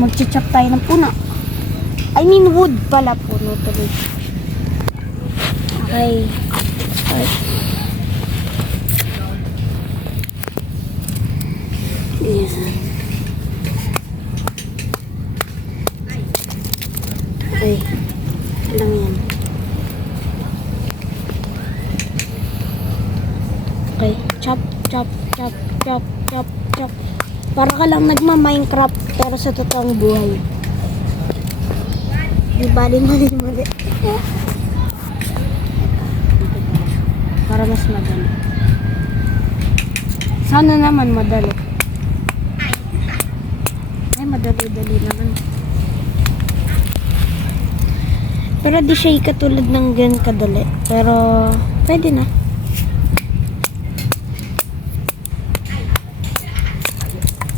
Magchichop tayo ng puno. I mean wood pala, puno tuloy. Okay. Start. Ayan. Ay, lang yan. Okay, chop, chop, chop, chop, chop, chop. Para ka lang nagma-Minecraft pero sa totoong buhay. Di bali. Para mas madali. Sana naman madali. Ay, madali-dali naman. Pero di siya katulad ng gan kadali. Pero, pwede na.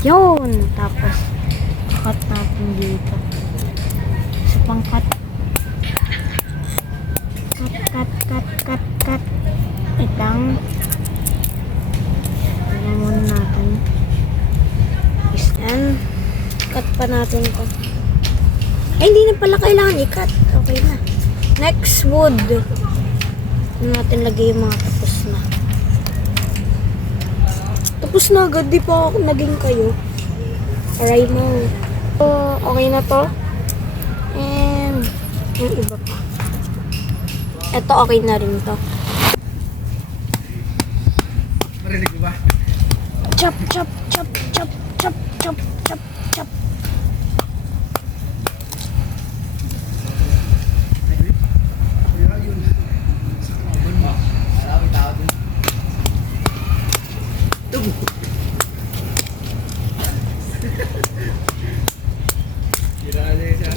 Yun! Tapos, cut natin dito. Sa pang-cut. Cut. Itang. Ano muna natin. Istan. Cut pa natin ito. Ay, hindi na pala kailangan i-cut. Okay na. Next, wood. Ano natin lagay yung mga tapos na. Tapos na agad. Di pa ako naging kayo. Aray mo. So, okay na to. And, yung iba pa. Ito, okay na rin to. Marinig mo ba? Chop, chop, chop, chop, chop, chop, chop, chop.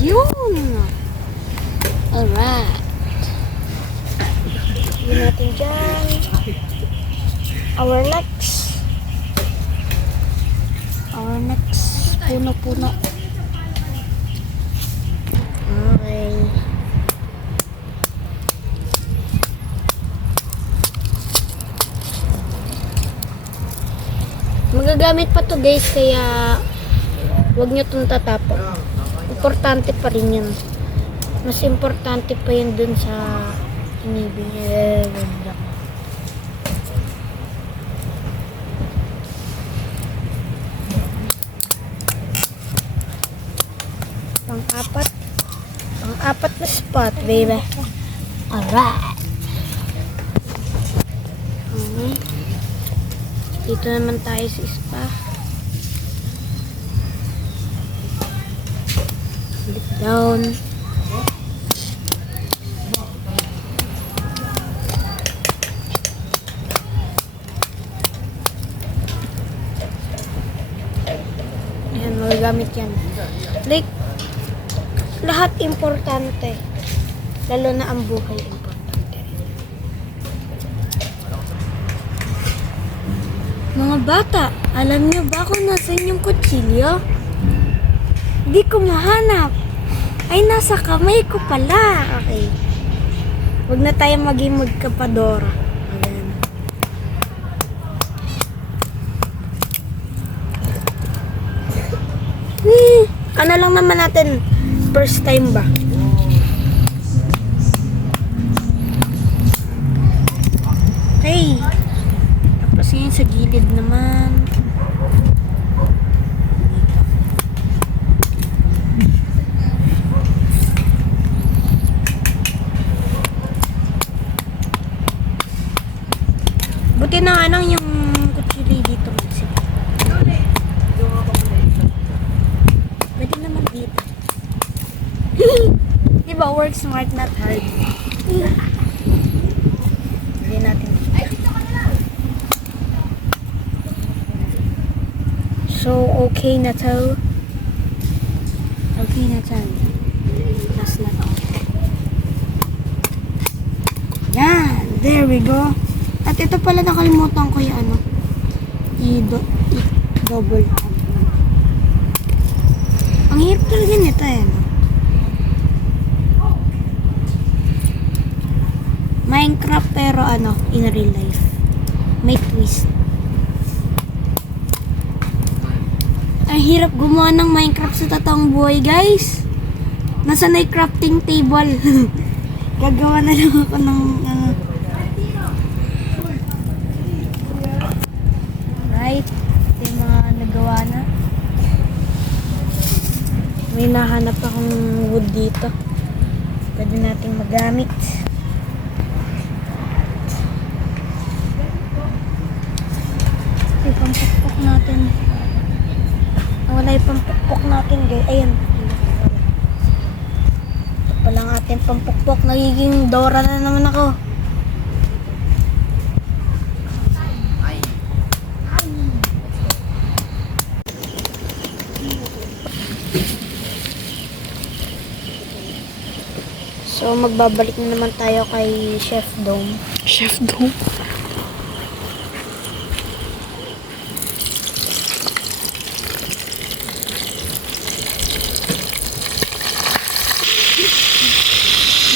Yun! Alright. Yun natin dyan. Our next. Puno-puno. Okay. Magagamit pa to guys, kaya huwag nyo itong tatapon. Importante pa rin yun. Mas importante pa yun dun sa inibigay. Pang-apat na spot, baby. Alright. Okay. Dito naman tayo sa spa. Dip down. Ayan, magagamit yan. Like, lahat importante. Lalo na ang buhay importante. Mga bata, alam niyo ba kung nasan yung kutsilyo? Hindi ko mahanap. Ay, nasa kamay ko pala. Okay. Huwag na tayo maging magkapadora. Ayan. Ano lang naman natin, first time ba? Okay. Tapos yun sa gilid naman. Buti na nga lang yung kutsili dito magsip. Pwede naman dito. Diba, work smart, not hard. Hindi natin. So, okay na to. Okay na to. Last na to. Yan! There we go. At ito pala nakalimutan ko yung ano. I-double. Ang hirap talaga nito eh. No? Minecraft pero ano, in real life. May twist. Ay, hirap gumawa ng Minecraft sa totoong buhay, guys. Nasa na yung crafting table. Gagawa na lang ako ng ano. Right. Ito yung mga nagawa na. May nahanap akong wood dito. Pwede nating magamit. Yung pampukpok natin. Wala yung pampukpok natin, guys. Ayan. Ito pala ang ating pampukpok. Nagiging Dora na naman ako. So, magbabalik na naman tayo kay Chef Dome. Chef Dome.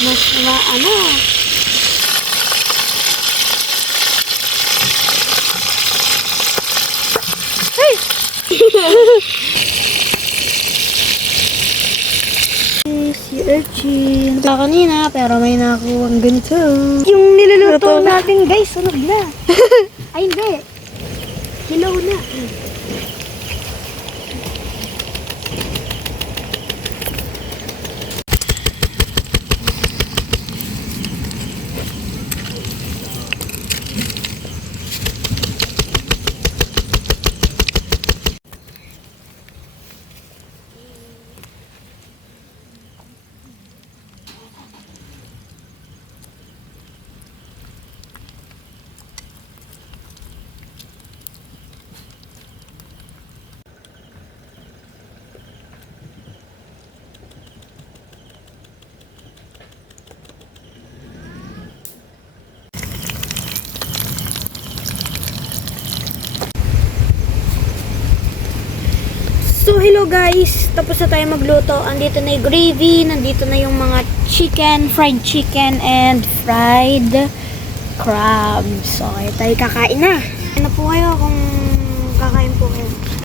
Mas ano? Si Urchin. Ito kanina, pero may nakuha ang ganito. Yung niluluto natin, guys, sunog na. Ay, hindi. Hilaw na. So, hello guys! Tapos na tayo magluto. Andito na yung gravy, nandito na yung mga chicken, fried chicken, and fried crabs. So, tayo kakain na. Ano po kayo kung kakain po kayo?